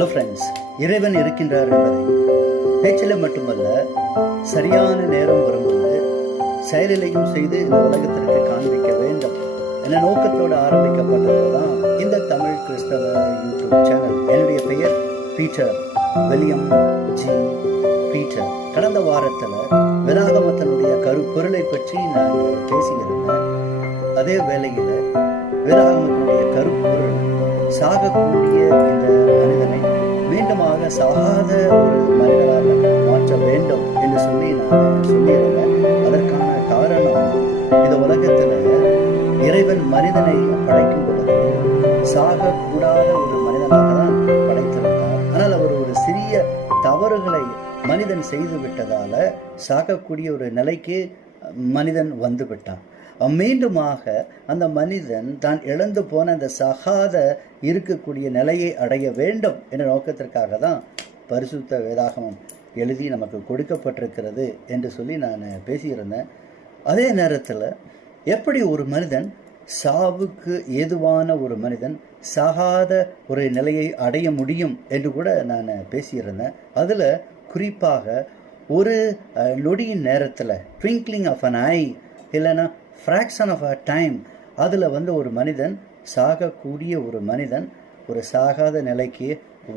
Hello friends, இறைவன் இருக்கின்றார் என்பதை பேச்சில் மட்டுமல்ல, சரியான நேரம் வரும்போது செயலிலையும் செய்து இந்த உலகத்திற்கு காண்பிக்க வேண்டும் என நோக்கத்தோடு ஆரம்பிக்கப்பட்டதுதான் இந்த தமிழ் கிறிஸ்தவ யூடியூப் சேனல். என்னுடைய பெயர் பீட்டர், வில்லியம் ஜி பீட்டர். கடந்த வாரத்தில் வேதாகமத்தினுடைய கருப்பொருளை பற்றி நான் பேசியிருந்தேன். அதே வேளையில் வேதாகமத்தினுடைய கருப்பொருள் சாகக்கூடிய இந்த மனிதனை மீண்டுமாக சாகாத ஒரு மனிதனாக மாற்ற வேண்டும் என்று சொல்லி நான் சொல்லியிருந்தேன். அதற்கான காரணம், இந்த உலகத்தில் இறைவன் மனிதனை படைக்கும் பொழுது சாகக்கூடாத ஒரு மனிதனாக தான் படைத்திருந்தார். ஆனால் அவர் ஒரு சிறிய தவறுகளை மனிதன் செய்து விட்டதால சாகக்கூடிய ஒரு நிலைக்கு மனிதன் வந்து விட்டான். மீண்டுமாக அந்த மனிதன் தான் இழந்து போன அந்த சகாத இருக்கக்கூடிய நிலையை அடைய வேண்டும் என்ற நோக்கத்திற்காக தான் பரிசுத்த வேதாகமம் எழுதி நமக்கு கொடுக்கப்பட்டிருக்கிறது என்று சொல்லி நான் பேசியிருந்தேன். அதே நேரத்தில் எப்படி ஒரு மனிதன் சாவுக்கு ஏதுவான ஒரு மனிதன் சாகாத ஒரு நிலையை அடைய முடியும் என்று கூட நான் பேசியிருந்தேன். அதில் குறிப்பாக ஒரு நொடியின் நேரத்தில், ட்விங்க்லிங் ஆஃப் அன் ஐ இல்லைன்னா ஃப்ராக்ஷன் ஆஃப் அ டைம், அதில் ஒரு மனிதன் சாகக்கூடிய ஒரு மனிதன் ஒரு சாகாத நிலைக்கு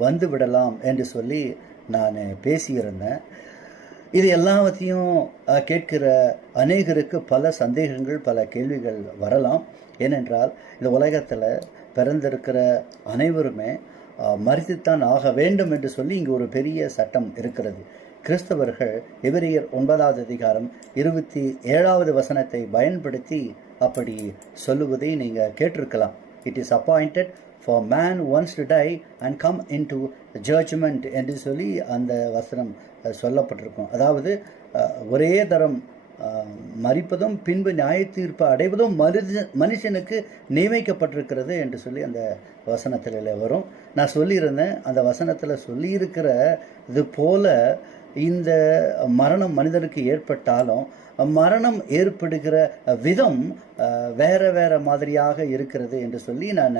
வந்து விடலாம் என்று சொல்லி நான் பேசியிருந்தேன். இது எல்லாவற்றையும் கேட்கிற அநேகருக்கு பல சந்தேகங்கள், பல கேள்விகள் வரலாம். ஏனென்றால் இந்த உலகத்தில் பிறந்திருக்கிற அனைவருமே மரித்துத்தான் ஆக வேண்டும் என்று சொல்லி இங்கு ஒரு பெரிய சட்டம் இருக்கிறது. கிறிஸ்தவர்கள் எபிரேயர் 9வது அதிகாரம் 27வது வசனத்தை பயன்படுத்தி அப்படி சொல்லுவதை நீங்கள் கேட்டிருக்கலாம். It is appointed for man once to die and come in to judgment என்று சொல்லி அந்த வசனம் சொல்லப்பட்டிருக்கும். அதாவது ஒரே தரம் மரிப்பதும் பின்பு நியாய தீர்ப்பு அடைவதும் மனுஷனுக்கு நியமிக்கப்பட்டிருக்கிறது என்று சொல்லி அந்த வசனத்தில் வரும். நான் சொல்லியிருந்தேன், அந்த வசனத்தில் சொல்லியிருக்கிற இது போல இந்த மரணம் மனிதனுக்கு ஏற்பட்டாலும் மரணம் ஏற்படுகிற விதம் வேற மாதிரியாக இருக்கிறது என்று சொல்லி நான்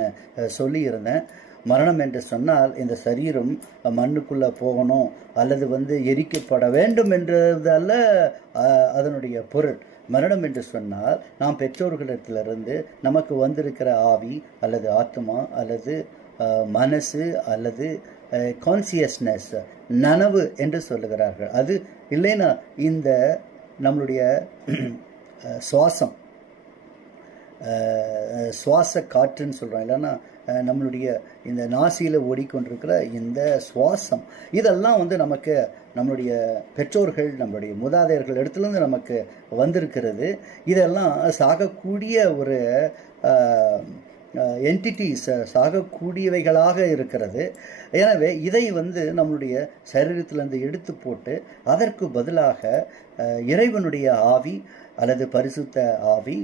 சொல்லியிருந்தேன். மரணம் என்று சொன்னால் இந்த சரீரம் மண்ணுக்குள்ளே போகணும் அல்லது எரிக்கப்பட வேண்டும் என்றதல்ல அதனுடைய பொருள். மரணம் என்று சொன்னால் நாம் பெற்றோர்களிடத்திலிருந்து நமக்கு வந்திருக்கிற ஆவி அல்லது ஆத்மா அல்லது மனசு அல்லது கான்சியஸ்னஸ், நனவு என்று சொல்லுகிறார்கள். அது இல்லைன்னா இந்த நம்மளுடைய சுவாச காற்றுன்னு சொல்கிறோம், இல்லைன்னா நம்மளுடைய இந்த நாசியில் ஓடிக்கொண்டிருக்கிற இந்த சுவாசம், இதெல்லாம் நமக்கு நம்மளுடைய பெற்றோர்கள், நம்மளுடைய மூதாதையர்கள் இடத்துலேருந்து நமக்கு வந்திருக்கிறது. இதெல்லாம் சாகக்கூடிய ஒரு என்டிட்டிஸ், சாகக்கூடியவைகளாக இருக்கிறது. எனவே இதை நம்மளுடைய சரீரத்திலிருந்து எடுத்து போட்டு அதற்கு பதிலாக இறைவனுடைய ஆவி அல்லது பரிசுத்த ஆவி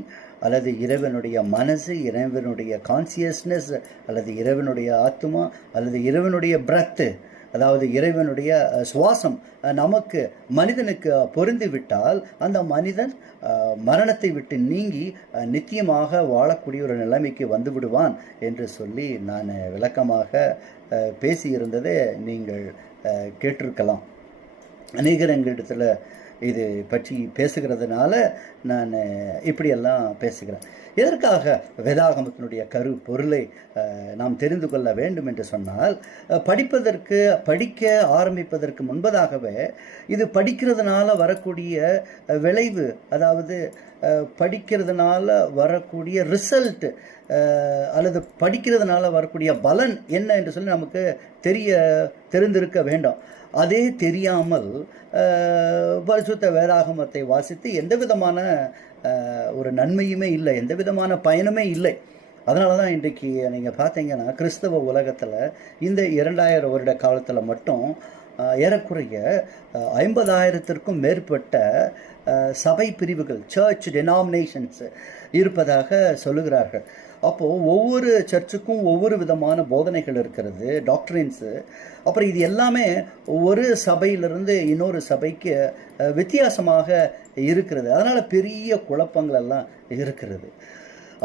அல்லது இறைவனுடைய மனசு, இறைவனுடைய கான்சியஸ்னஸ் அல்லது இறைவனுடைய ஆத்மா அல்லது இறைவனுடைய பிரத்து, அதாவது இறைவனுடைய சுவாசம் நமக்கு மனிதனுக்கு பொருந்திவிட்டால் அந்த மனிதன் மரணத்தை விட்டு நீங்கி நித்தியமாக வாழக்கூடிய ஒரு நிலைமைக்கு வந்து விடுவான் என்று சொல்லி நான் விளக்கமாக பேசியிருந்ததை நீங்கள் கேட்டிருக்கலாம். அநேகர் எங்களிடத்தில் இது பற்றி பேசுகிறதுனால நான் இப்படியெல்லாம் பேசுகிறேன். எதற்காக வேதாகமத்தினுடைய கரு பொருளை நாம் தெரிந்து கொள்ள வேண்டும் என்று சொன்னால், படிக்க ஆரம்பிப்பதற்கு முன்பதாகவே இது படிக்கிறதுனால வரக்கூடிய விளைவு, அதாவது படிக்கிறதுனால வரக்கூடிய ரிசல்ட் அல்லது படிக்கிறதுனால வரக்கூடிய பலன் என்ன என்று சொல்லி நமக்கு தெரிந்திருக்க வேண்டும். அதே தெரியாமல் பரிசுத்த வேதாகமத்தை வாசித்து எந்த விதமான ஒரு நன்மையுமே இல்லை, எந்த விதமான பயனுமே இல்லை. அதனால தான் இன்றைக்கு நீங்கள் பார்த்தீங்கன்னா கிறிஸ்தவ உலகத்தில் இந்த 2000 வருட காலத்தில் மட்டும் ஏறக்குறைய 50,000த்திற்கும் மேற்பட்ட சபை பிரிவுகள், சர்ச் டெனாமினேஷன்ஸ் இருப்பதாக சொல்லுகிறார்கள். அப்போது ஒவ்வொரு சர்ச்சுக்கும் ஒவ்வொரு விதமான போதனைகள் இருக்கிறது, டாக்டரின்ஸு. அப்புறம் இது எல்லாமே ஒரு சபையிலிருந்து இன்னொரு சபைக்கு வித்தியாசமாக இருக்கிறது. அதனால் பெரிய குழப்பங்கள் எல்லாம் இருக்கிறது.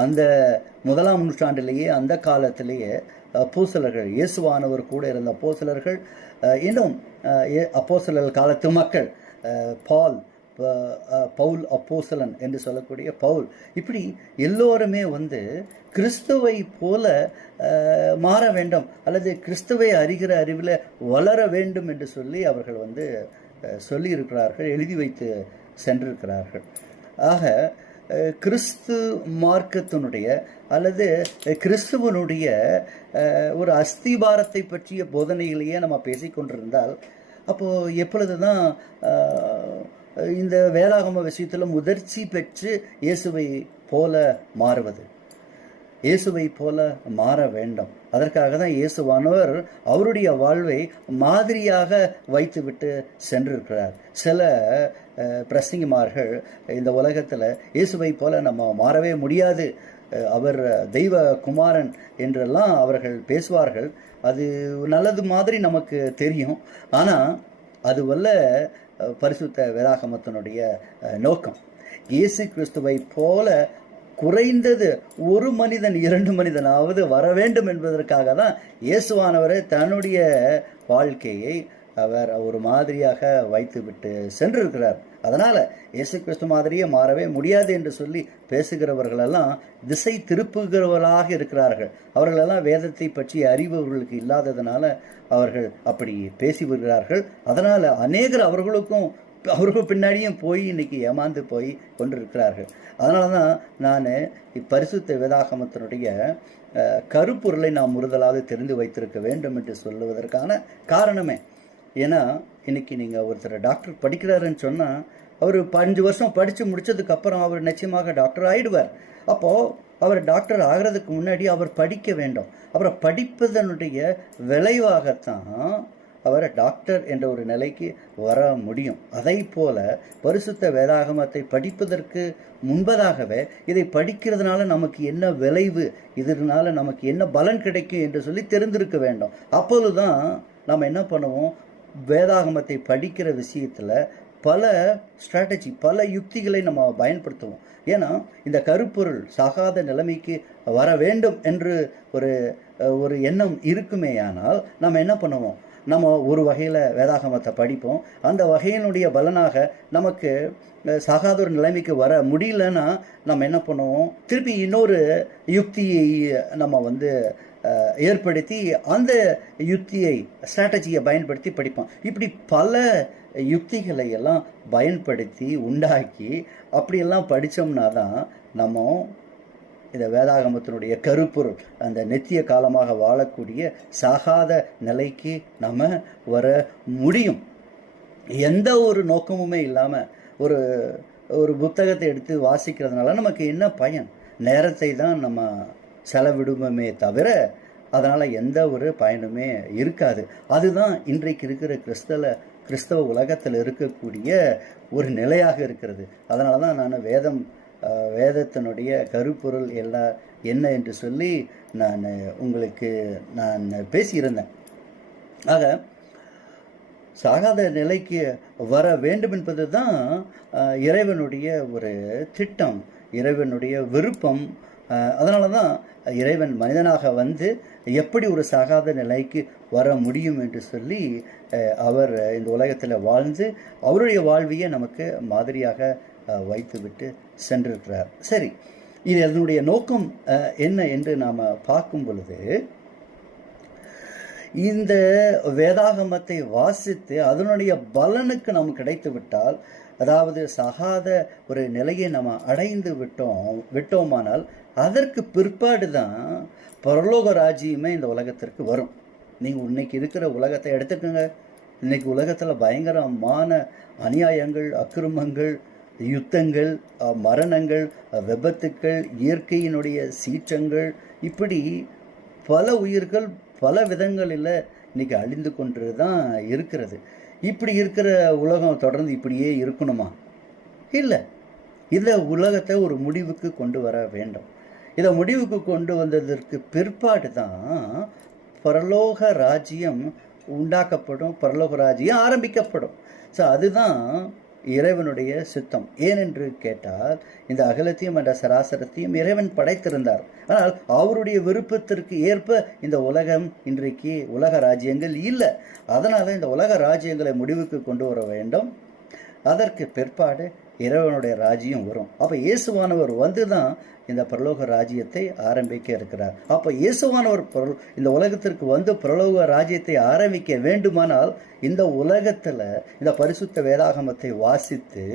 அந்த 1ஆம் நூற்றாண்டிலேயே, அந்த காலத்திலேயே அப்போஸ்தலர்கள், இயேசுவானவர் கூட இருந்த அப்போஸ்தலர்கள், இன்னும் அப்போஸ்தலர் காலத்து மக்கள், பால், பவுல் அப்போஸ்தலன் என்று சொல்லக்கூடிய பவுல், இப்படி எல்லோருமே வந்து கிறிஸ்துவை போல மாற வேண்டும் அல்லது கிறிஸ்துவை அறிகிற அறிவில் வளர வேண்டும் என்று சொல்லி அவர்கள் வந்து சொல்லி இருக்கிறார்கள், எழுதி வைத்து சென்றிருக்கிறார்கள். ஆக கிறிஸ்து மார்க்கத்தினுடைய அல்லது கிறிஸ்துவனுடைய ஒரு அஸ்திபாரத்தை பற்றிய போதனைகளையே நம்ம பேசிக்கொண்டிருந்தால், அப்போது எப்பொழுது தான் இந்த வேதாகம விஷயத்தில் முதிர்ச்சி பெற்று இயேசுவை போல மாறுவது? இயேசுவை போல மாற வேண்டும். அதற்காக தான் இயேசுவானவர் அவருடைய வாழ்வை மாதிரியாக வைத்துவிட்டு சென்றிருக்கிறார். சில பிரசங்கிமார்கள் இந்த உலகத்தில் இயேசுவை போல நம்ம மாறவே முடியாது, அவர் தெய்வ குமாரன் என்றெல்லாம் அவர்கள் பேசுவார்கள். அது நல்லது மாதிரி நமக்கு தெரியும். ஆனால் அதுவல்ல பரிசுத்த வேதாகமத்தினுடைய நோக்கம். இயேசு கிறிஸ்துவை போல குறைந்தது ஒரு மனிதன் 2 மனிதனாவது வர வேண்டும் என்பதற்காக தான் இயேசுவானவரை தன்னுடைய வாழ்க்கையை அவர் ஒரு மாதிரியாக வைத்துவிட்டு சென்றிருக்கிறார். அதனால் இயேசு கிறிஸ்து மாதிரியே மாறவே முடியாது என்று சொல்லி பேசுகிறவர்களெல்லாம் திசை திருப்புகிறவர்களாக இருக்கிறார்கள். அவர்களெல்லாம் வேதத்தை பற்றி அறிவு அவர்களுக்கு இல்லாததுனால அவர்கள் அப்படி பேசி வருகிறார்கள். அதனால் அநேகர் அவர்கள் பின்னாடியும் போய் இன்னைக்கு ஏமாந்து போய் கொண்டிருக்கிறார்கள். அதனால தான் நான் இப்பரிசுத்த வேதாகமத்தினுடைய கருப்பொருளை நாம் முதலாவது தெரிந்து வைத்திருக்க வேண்டும் என்று சொல்லுவதற்கான காரணமே. ஏன்னா இன்னைக்கு நீங்கள் ஒருத்தர் டாக்டர் படிக்கிறாருன்னு சொன்னால் அவர் 5 வருஷம் படித்து முடித்ததுக்கப்புறம் அவர் நிச்சயமாக டாக்டர் ஆகிடுவார். அப்போது அவர் டாக்டர் ஆகிறதுக்கு முன்னாடி அவர் படிக்க வேண்டும். அப்புறம் படிப்பதனுடைய விளைவாகத்தான் அவர் டாக்டர் என்ற ஒரு நிலைக்கு வர முடியும். அதை போல பரிசுத்த வேதாகமத்தை படிப்பதற்கு முன்பதாகவே இதை படிக்கிறதுனால நமக்கு என்ன விளைவு, இதனால நமக்கு என்ன பலன் கிடைக்கும் என்று சொல்லி தெரிந்திருக்க வேண்டும். அப்பொழுதுதான் நம்ம என்ன பண்ணுவோம், வேதாகமத்தை படிக்கிற விஷயத்தில் பல ஸ்ட்ராட்டஜி, பல யுக்திகளை நம்ம பயன்படுத்துவோம். ஏன்னா இந்த கருப்பொருள் சாகாத நிலைமைக்கு வர வேண்டும் என்று ஒரு எண்ணம் இருக்குமேயானால் நம்ம என்ன பண்ணுவோம், நம்ம ஒரு வகையில் வேதாகமத்தை படிப்போம். அந்த வகையினுடைய பலனாக நமக்கு சாகாத ஒரு நிலைமைக்கு வர முடியலன்னா நம்ம என்ன பண்ணுவோம், திருப்பி இன்னொரு யுக்தியை நம்ம வந்து ஏற்படுத்தி அந்த யுக்தியை, ஸ்ட்ராட்டஜியை பயன்படுத்தி படிப்போம். இப்படி பல யுக்திகளை எல்லாம் பயன்படுத்தி உண்டாக்கி அப்படியெல்லாம் படித்தோம்னா தான் நம்ம இந்த வேதாகமத்தினுடைய கருப்பொருள், அந்த நித்திய காலமாக வாழக்கூடிய சாகாத நிலைக்கு நம்ம வர முடியும். எந்த ஒரு நோக்கமுமே இல்லாமல் ஒரு புத்தகத்தை எடுத்து வாசிக்கிறதுனால நமக்கு என்ன பயன்? நேரத்தை தான் நம்ம செலவிடுமே தவிர அதனால் எந்த ஒரு பயனுமே இருக்காது. அதுதான் இன்றைக்கு இருக்கிற கிறிஸ்தவ உலகத்தில் இருக்கக்கூடிய ஒரு நிலையாக இருக்கிறது. அதனால தான் நான் வேதத்தினுடைய கருப்பொருள் என்ன என்று சொல்லி உங்களுக்கு நான் பேசியிருந்தேன். ஆக சாகாத நிலைக்கு வர வேண்டும் என்பது தான் இறைவனுடைய ஒரு திட்டம், இறைவனுடைய விருப்பம். அதனால தான் இறைவன் மனிதனாக வந்து எப்படி ஒரு சாகாத நிலைக்கு வர முடியும் என்று சொல்லி அவர் இந்த உலகத்தில் வாழ்ந்து அவருடைய வாழ்வையே நமக்கு மாதிரியாக வைத்துவிட்டு சென்றிருக்கிறார். சரி, இது அதனுடைய நோக்கம் என்ன என்று நாம் பார்க்கும் பொழுது, இந்த வேதாகமத்தை வாசித்து அதனுடைய பலனுக்கு நாம் கிடைத்து விட்டால், அதாவது சாகாத ஒரு நிலையை நம்ம அடைந்து விட்டோமானால் அதற்கு பிற்பாடு தான் பரலோக ராஜ்யமே இந்த உலகத்திற்கு வரும். நீங்கள் இன்னைக்கு இருக்கிற உலகத்தை எடுத்துக்கோங்க. இன்னைக்கு உலகத்தில் பயங்கரமான அநியாயங்கள், அக்கிரமங்கள், யுத்தங்கள், மரணங்கள், விபத்துக்கள், இயற்கையினுடைய சீற்றங்கள், இப்படி பல உயிர்கள் பல விதங்களில் இன்னைக்கு அழிந்து கொண்டு தான் இருக்கிறது. இப்படி இருக்கிற உலகம் தொடர்ந்து இப்படியே இருக்கணுமா? இல்லை. இந்த உலகத்தை ஒரு முடிவுக்கு கொண்டு வர வேண்டும். இதை முடிவுக்கு கொண்டு வந்ததற்கு பிற்பாடு தான் பரலோக ராஜ்யம் உண்டாக்கப்படும், பரலோக ராஜ்யம் ஆரம்பிக்கப்படும். ஸோ அதுதான் இறைவனுடைய சித்தம். ஏனென்று கேட்டால் இந்த அகலத்தையும் என்ற சராசரத்தையும் இறைவன் படைத்திருந்தார். ஆனால் அவருடைய விருப்பத்திற்கு ஏற்ப இந்த உலகம் இன்றைக்கு உலக ராஜ்யங்கள் இல்லை. அதனால இந்த உலக ராஜ்யங்களை முடிவுக்கு கொண்டு வர வேண்டும். அதற்கு பிற்பாடு இறைவனுடைய ராஜ்யம் வரும். அப்போ இயேசுவானவர் வந்து தான் இந்த பரலோக ராஜ்யத்தை ஆரம்பிக்க இருக்கிறார். அப்போ இயேசுவானவர் இந்த உலகத்திற்கு வந்து பரலோக ராஜ்யத்தை ஆரம்பிக்க வேண்டுமானால் இந்த உலகத்தில் இந்த பரிசுத்த வேதாகமத்தை வாசித்து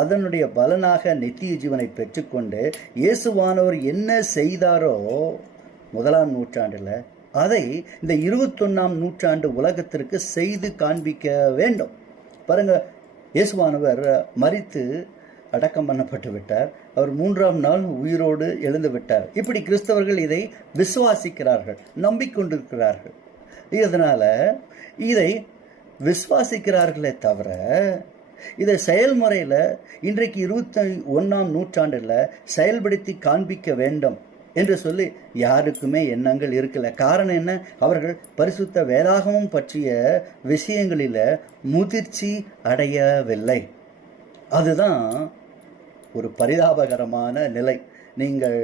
அதனுடைய பலனாக நித்திய ஜீவனை பெற்றுக்கொண்டு இயேசுவானவர் என்ன செய்தாரோ 1ஆம் நூற்றாண்டில் அதை இந்த 21ஆம் நூற்றாண்டு உலகத்திற்கு செய்து காண்பிக்க வேண்டும். பாருங்க, இயேசுவானவர் மரித்து அடக்கம் பண்ணப்பட்டு விட்டார். அவர் 3ஆம் நாள் உயிரோடு எழுந்து விட்டார். இப்படி கிறிஸ்தவர்கள் இதை விசுவாசிக்கிறார்கள், நம்பிக்கொண்டிருக்கிறார்கள். இதனால இதை விசுவாசிக்கிறார்களே தவிர இதை செயல்முறையில் இன்றைக்கு 21ஆம் நூற்றாண்டில் செயல்படுத்தி காண்பிக்க வேண்டும் என்று சொல்லி யாருக்குமே எண்ணங்கள் இருக்கல. காரணம் என்ன? அவர்கள் பரிசுத்த வேதாகமம் பற்றிய விஷயங்களில் முதிர்ச்சி அடையவில்லை. அதுதான் ஒரு பரிதாபகரமான நிலை. நீங்கள்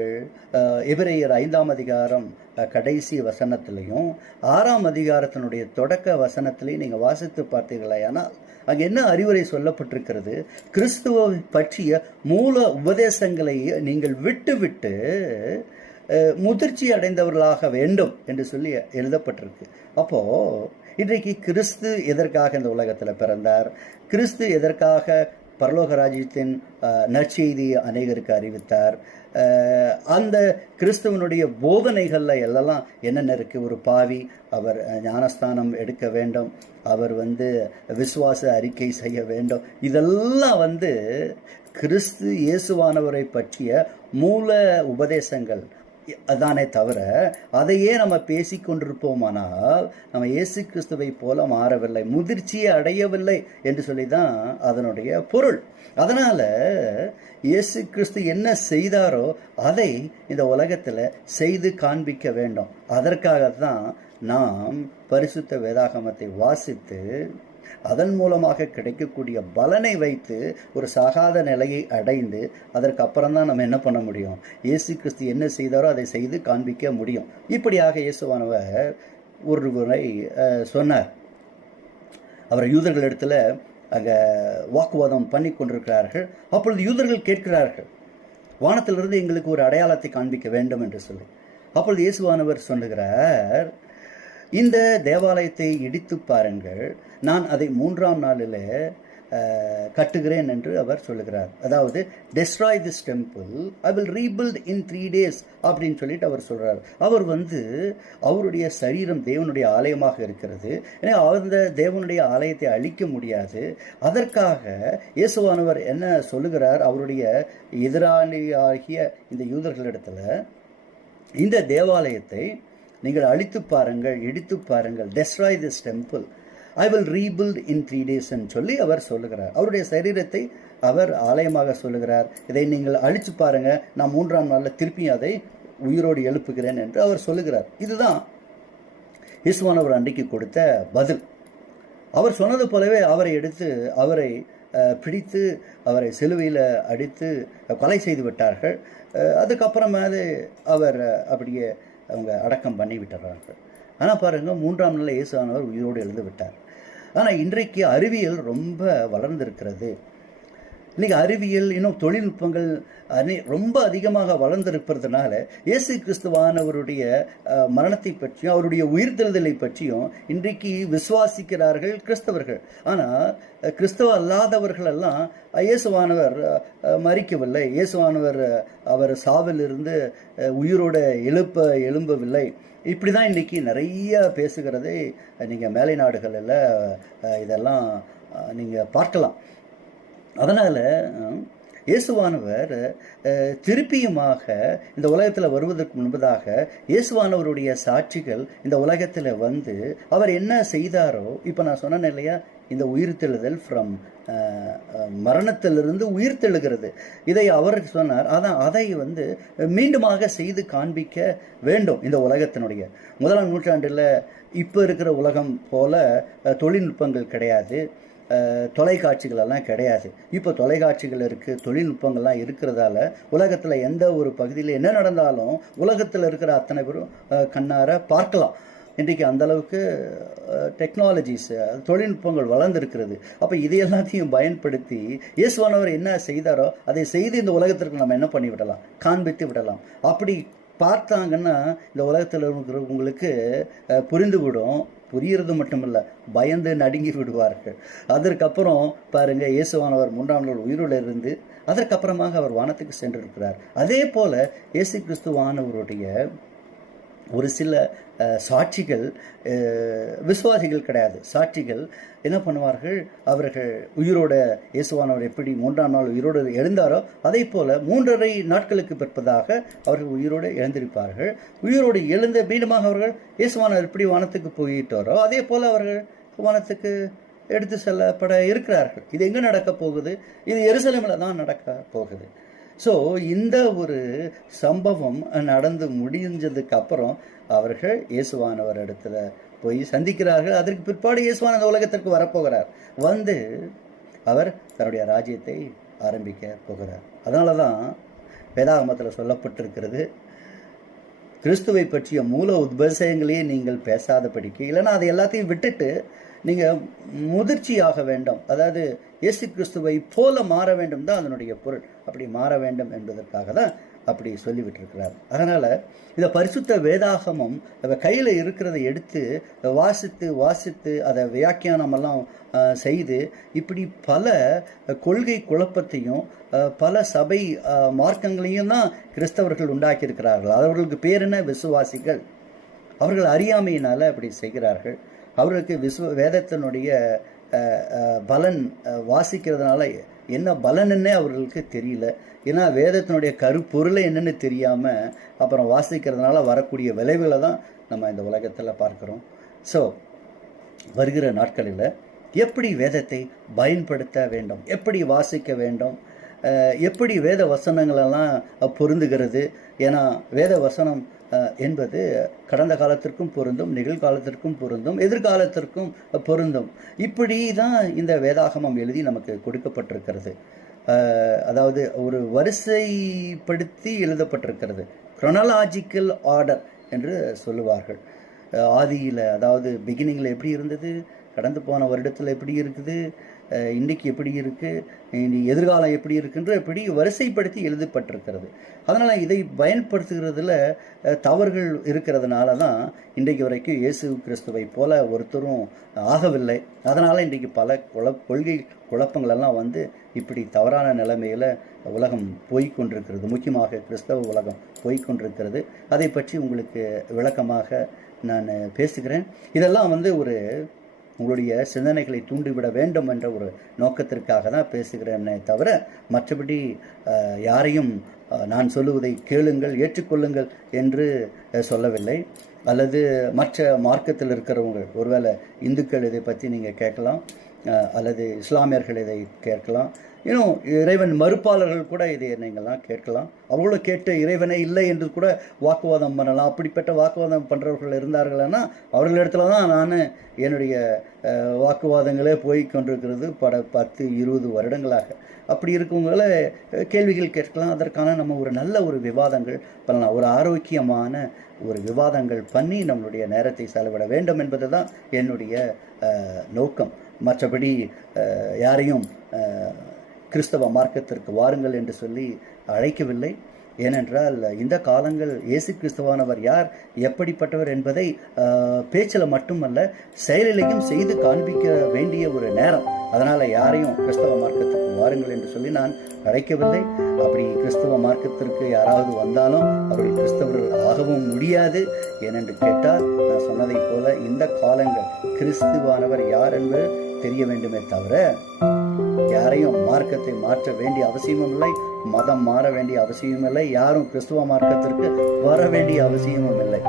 எபிரேயர் 5ஆம் அதிகாரம் கடைசி வசனத்திலையும் 6ஆம் அதிகாரத்தினுடைய தொடக்க வசனத்திலையும் நீங்கள் வாசித்து பார்த்தீர்களானால் அங்கே என்ன அறிவுரை சொல்லப்பட்டிருக்கிறது? கிறிஸ்துவை பற்றிய மூல உபதேசங்களை நீங்கள் விட்டு முதிர்ச்சி அடைந்தவர்களாக வேண்டும் என்று சொல்லி எழுதப்பட்டிருக்கு. அப்போது இன்றைக்கு கிறிஸ்து எதற்காக இந்த உலகத்தில் பிறந்தார்? கிறிஸ்து எதற்காக பரலோக ராஜ்யத்தின் நற்செய்தியை அநேகருக்கு அறிவித்தார்? அந்த கிறிஸ்துவனுடைய போதனைகளில் எல்லாம் என்னென்ன இருக்குது? ஒரு பாவி அவர் ஞானஸ்தானம் எடுக்க வேண்டும், அவர் விசுவாச அறிக்கை செய்ய வேண்டும். இதெல்லாம் கிறிஸ்து இயேசுவானவரை பற்றிய மூல உபதேசங்கள் அதானே தவிர அதையே நம்ம பேசி கொண்டிருப்போமானால் நம்ம இயேசு கிறிஸ்துவை போல மாறவில்லை, முதிர்ச்சியை அடையவில்லை என்று சொல்லி தான் அதனுடைய பொருள். அதனால் இயேசு கிறிஸ்து என்ன செய்தாரோ அதை இந்த உலகத்தில் செய்து காண்பிக்க வேண்டும். அதற்காகத்தான் நாம் பரிசுத்த வேதாகமத்தை வாசித்து அதன் மூலமாக கிடைக்கக்கூடிய பலனை வைத்து ஒரு சாகாத நிலையை அடைந்து அதற்கு அப்புறம்தான் நம்ம என்ன பண்ண முடியும்? இயேசு கிறிஸ்து என்ன செய்தாரோ அதை செய்து காண்பிக்க முடியும். இப்படியாக இயேசுவானவர் ஒரு முறை சொன்னார். அவர் யூதர்கள் இடத்துல அங்கே வாக்குவாதம் பண்ணி கொண்டிருக்கிறார்கள். அப்பொழுது யூதர்கள் கேட்கிறார்கள், வானத்திலிருந்து எங்களுக்கு ஒரு அடையாளத்தை காண்பிக்க வேண்டும் என்று சொல்லி. அப்பொழுது இயேசுவானவர் சொல்லுகிறார், இந்த தேவாலயத்தை இடித்து பாருங்கள், நான் அதை 3ஆம் நாளில் கட்டுகிறேன் என்று அவர் சொல்லுகிறார். அதாவது destroy this temple, I will rebuild in 3 days அப்படின்னு சொல்லிட்டு அவர் சொல்கிறார். அவர் அவருடைய சரீரம் தேவனுடைய ஆலயமாக இருக்கிறது. ஏன்னா அந்த தேவனுடைய ஆலயத்தை அழிக்க முடியாது. அதற்காக இயேசுவானவர் என்ன சொல்லுகிறார்? அவருடைய எதிராளியாகிய இந்த யூதர்களிடத்தில் இந்த தேவாலயத்தை நீங்கள் அழித்து பாருங்கள், இடித்து பாருங்கள், destroy this temple, I will rebuild in 3 days என்று சொல்லி அவர் சொல்லுகிறார். அவருடைய சரீரத்தை அவர் ஆலயமாக சொல்லுகிறார். இதை நீங்கள் அழித்து பாருங்க, நான் 3ஆம் நாளில் திருப்பி அதை உயிரோடு எழுப்புகிறேன் என்று அவர் சொல்லுகிறார். இதுதான் இயேசுவானவர் அன்றைக்கு கொடுத்த பதில். அவர் சொன்னது போலவே அவரை எடுத்து அவரை பிடித்து அவரை சிலுவையில் அடித்து கொலை செய்து விட்டார்கள். அதுக்கப்புறமாவது அவர் அப்படியே அவங்க அடக்கம் பண்ணி விட்டுறார்கள். ஆனால் பாருங்கள், 3ஆம் நாளில் இயேசுவானவர் உயிரோடு எழுந்து விட்டார். ஆனால் இன்றைக்கு அறிவியல் ரொம்ப வளர்ந்திருக்கிறது. இன்றைக்கி அறிவியல் இன்னும் தொழில்நுட்பங்கள் ரொம்ப அதிகமாக வளர்ந்திருப்பதுனால இயேசு கிறிஸ்துவானவருடைய மரணத்தை பற்றியும் அவருடைய உயிர்த்தெழுதலை பற்றியும் இன்றைக்கு விசுவாசிக்கிறார்கள் கிறிஸ்தவர்கள். ஆனால் கிறிஸ்தவ அல்லாதவர்களெல்லாம் இயேசுவானவர் மரிக்கவில்லை, இயேசுவானவர் அவர் சாவிலிருந்து உயிரோட எழும்பவில்லை, இப்படி தான் இன்றைக்கி நிறைய பேசுகிறதை நீங்கள் மேலை நாடுகளில் இதெல்லாம் நீங்கள் பார்க்கலாம். அதனால் இயேசுவானவர் திருப்பியுமாக இந்த உலகத்தில் வருவதற்கு முன்பதாக இயேசுவானவருடைய சாட்சிகள் இந்த உலகத்தில் அவர் என்ன செய்தாரோ, இப்போ நான் சொன்னேன் இல்லையா, இந்த உயிர்த்தெழுதல் ஃப்ரம் மரணத்திலிருந்து உயிர்த்தெழுகிறது, இதை அவர் சொன்னார். அதான் அதை மீண்டுமாக செய்து காண்பிக்க வேண்டும். இந்த உலகத்தினுடைய 1ஆம் நூற்றாண்டில் இப்போ இருக்கிற உலகம் போல தொழில்நுட்பங்கள் கிடையாது. தொலைக்காட்சிகள் எல்லாம் கிடையாது. இப்போ தொலைக்காட்சிகள் இருக்குது, தொழில்நுட்பங்கள்லாம் இருக்கிறதால உலகத்தில் எந்த ஒரு பகுதியில் என்ன நடந்தாலும் உலகத்தில் இருக்கிற அத்தனை பேரும் கண்ணார பார்க்கலாம். இன்றைக்கு அந்தளவுக்கு டெக்னாலஜிஸ், தொழில்நுட்பங்கள் வளர்ந்துருக்கிறது. அப்போ இது எல்லாத்தையும் பயன்படுத்தி இயேசுவானவர் என்ன செய்தாரோ அதை செய்து இந்த உலகத்திற்கு நம்ம என்ன பண்ணி விடலாம், காண்பித்து விடலாம். அப்படி பார்த்தாங்கன்னா இந்த உலகத்தில் இருக்கிறவங்களுக்கு புரிந்துவிடும். புரிகிறது மட்டுமில்ல, பயந்து நடுங்கி விடுவார்கள். அதற்கப்புறம் பாருங்கள், இயேசுவானவர் 3ஆம் நாள் உயிரோடு இருந்து அதற்கப்புறமாக அவர் வானத்துக்கு சென்றிருக்கிறார். அதே போல் இயேசு கிறிஸ்துவானவருடைய ஒரு சில சாட்சிகள், விசுவாசிகள் கிடையாது, சாட்சிகள் என்ன பண்ணுவார்கள், அவர்கள் உயிரோட இயேசுவானவர் எப்படி 3ஆம் நாள் உயிரோடு எழுந்தாரோ அதே போல் 3.5 நாட்களுக்கு பிற்பதாக அவர்கள் உயிரோடு எழுந்திருப்பார்கள். உயிரோடு எழுந்த மீண்டுமாக அவர்கள் இயேசுவானவர் எப்படி வானத்துக்கு போயிட்டாரோ அதே போல் அவர்கள் வானத்துக்கு எடுத்து செல்லப்பட இருக்கிறார்கள். இது எங்கே நடக்க போகுது? இது எருசலேமில் தான் நடக்க போகுது. ஸோ இந்த ஒரு சம்பவம் நடந்து முடிஞ்சதுக்கு அப்புறம் அவர்கள் இயேசுவானவர் இடத்துல போய் சந்திக்கிறார்கள். அதற்கு பிற்பாடு இயேசுவான அந்த உலகத்திற்கு வரப்போகிறார். வந்து அவர் தன்னுடைய ராஜ்யத்தை ஆரம்பிக்க போகிறார். அதனால தான் வேதாகமத்தில் சொல்லப்பட்டிருக்கிறது, கிறிஸ்துவை பற்றிய மூல உபதேசங்களையே நீங்கள் பேசாதபடிக்கு, இல்லைன்னா அதை எல்லாத்தையும் விட்டுட்டு நீங்கள் முதிர்ச்சியாக வேண்டும், அதாவது இயேசு கிறிஸ்துவை போல மாற வேண்டும் தான் அதனுடைய பொருள். அப்படி மாற வேண்டும் என்பதற்காக தான் அப்படி சொல்லிவிட்டிருக்கிறார். அதனால் இந்த பரிசுத்த வேதாகமம் கையில் இருக்கிறத எடுத்து வாசித்து வாசித்து அதை வியாக்கியானமெல்லாம் செய்து இப்படி பல கொள்கை குழப்பத்தையும் பல சபை மார்க்கங்களையும் தான் கிறிஸ்தவர்கள் உண்டாக்கியிருக்கிறார்கள். அவர்களுக்கு பேர் என்ன? விசுவாசிகள். அவர்கள் அறியாமையினால் அப்படி செய்கிறார்கள். அவர்களுக்கு வேதத்தினுடைய பலன் வாசிக்கிறதுனால என்ன பலனுன்னே அவர்களுக்கு தெரியல. ஏன்னா வேதத்தினுடைய கருப்பொருளை என்னென்னு தெரியாமல் அப்புறம் வாசிக்கிறதுனால வரக்கூடிய விளைவுகளை தான் நம்ம இந்த உலகத்தில் பார்க்குறோம். ஸோ வருகிற நாட்களில் எப்படி வேதத்தை பயன்படுத்த வேண்டும், எப்படி வாசிக்க வேண்டும், எப்படி வேத வசனங்களெல்லாம் பொருந்துகிறது. ஏன்னா வேத வசனம் என்பது கடந்த காலத்திற்கும் பொருந்தும், நிகழ்காலத்திற்கும் பொருந்தும், எதிர்காலத்திற்கும் பொருந்தும். இப்படி தான் இந்த வேதாகமம் எழுதி நமக்கு கொடுக்கப்பட்டிருக்கிறது. அதாவது ஒரு வரிசைப்படுத்தி எழுதப்பட்டிருக்கிறது. குரோனாலாஜிக்கல் ஆர்டர் என்று சொல்லுவார்கள். ஆதியில், அதாவது பிகினிங்கில் எப்படி இருந்தது, கடந்து போன வருடத்தில் எப்படி இருக்குது, இன்றைக்கு எப்படி இருக்குது, எதிர்காலம் எப்படி இருக்குன்ற எப்படி வரிசைப்படுத்தி எழுதப்பட்டிருக்கிறது. அதனால் இதை பயன்படுத்துகிறதுல தவறுகள் இருக்கிறதுனால தான் இன்றைக்கு வரைக்கும் இயேசு கிறிஸ்துவை போல ஒருத்தரும் ஆகவில்லை. அதனால் இன்றைக்கு பல கொள்கை குழப்பங்களெல்லாம் வந்து இப்படி தவறான நிலைமையில் உலகம் போய்கொண்டிருக்கிறது. முக்கியமாக கிறிஸ்தவ உலகம் போய்கொண்டிருக்கிறது. அதை பற்றி உங்களுக்கு விளக்கமாக நான் பேசுகிறேன். இதெல்லாம் வந்து ஒரு உங்களுடைய சிந்தனைகளை தூண்டிவிட வேண்டும் என்ற ஒரு நோக்கத்திற்காக தான் பேசுகிறேன்னே தவிர மற்றபடி யாரையும் நான் சொல்லுவதை கேளுங்கள், ஏற்றுக்கொள்ளுங்கள் என்று சொல்லவில்லை. அல்லது மற்ற மார்க்கத்தில் இருக்கிறவங்க, ஒருவேளை இந்துக்கள் இதை பற்றி நீங்கள் கேட்கலாம், அல்லது இஸ்லாமியர்கள் இதை கேட்கலாம், இன்னும் இறைவன் மறுப்பாளர்கள் கூட இதை நீங்கள்லாம் கேட்கலாம். அவங்களும் கேட்டு இறைவனே இல்லை என்று கூட வாக்குவாதம் பண்ணலாம். அப்படிப்பட்ட வாக்குவாதம் பண்ணுறவர்கள் இருந்தார்கள்னா அவர்களிடத்துல தான் நான் என்னுடைய வாக்குவாதங்களே போய் கொண்டிருக்கிறது 10-20 வருடங்களாக. அப்படி இருக்கவங்கள கேள்விகள் கேட்கலாம். அதற்கான நம்ம ஒரு நல்ல ஒரு விவாதங்கள் பண்ணலாம். ஒரு ஆரோக்கியமான ஒரு விவாதங்கள் பண்ணி நம்மளுடைய நேரத்தை செலவிட வேண்டும் என்பது தான் என்னுடைய நோக்கம். மற்றபடி யாரையும் கிறிஸ்தவ மார்க்கத்திற்கு வாருங்கள் என்று சொல்லி அழைக்கவில்லை. ஏனென்றால் இந்த காலங்கள் இயேசு கிறிஸ்துவானவர் யார், எப்படிப்பட்டவர் என்பதை பேச்சில் மட்டுமல்ல செயலிலையும் செய்து காண்பிக்க வேண்டிய ஒரு நேரம். அதனால் யாரையும் கிறிஸ்தவ மார்க்கத்திற்கு வாருங்கள் என்று சொல்லி நான் அழைக்கவில்லை. அப்படி கிறிஸ்தவ மார்க்கத்திற்கு யாராவது வந்தாலும் அவர்கள் கிறிஸ்தவர்கள் ஆகவும் முடியாது. ஏனென்று கேட்டால் நான் சொன்னதை போல இந்த காலங்கள் கிறிஸ்துவானவர் யார் என்பது தெரிய வேண்டுமே தவிர யாரையும் மார்க்கத்தை மாற்ற வேண்டிய அவசியமும் இல்லை, மதம் மாற வேண்டிய அவசியமும் இல்லை, யாரும் கிறிஸ்துவ மார்க்கத்திற்கு வர வேண்டிய அவசியமும் இல்லை.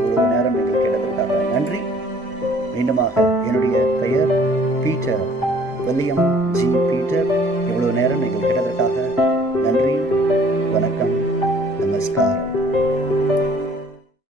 இவ்வளவு நேரம் நீங்கள் கேட்டதற்காக நன்றி. மீண்டுமாக என்னுடைய பெயர் பீட்டர், வில்லியம் ஜி பீட்டர். இவ்வளவு நேரம் நீங்கள் கேட்டதற்காக நன்றி.